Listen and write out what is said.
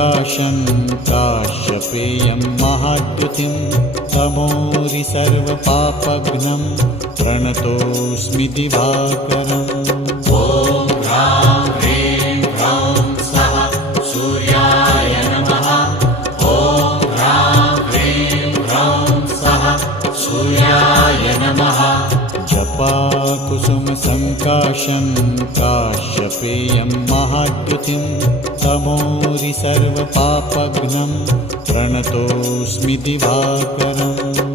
सङ्काशं काश्यपेयं महाद्युतिं तमोरि सर्वपापघ्नं प्रणतोऽस्मि दिवाकरम्। ॐ ह्रां ह्रीं ह्रौं स्वः सूर्याय नमः। ॐ ह्रां ह्रीं ह्रौं स्वः सूर्याय नमः। जपाकुसुमसङ्काशं काश्यपेयं महाद्युतिं तमोरि सर्वपापघ्नं प्रणतोऽस्मि दिवाकरम्।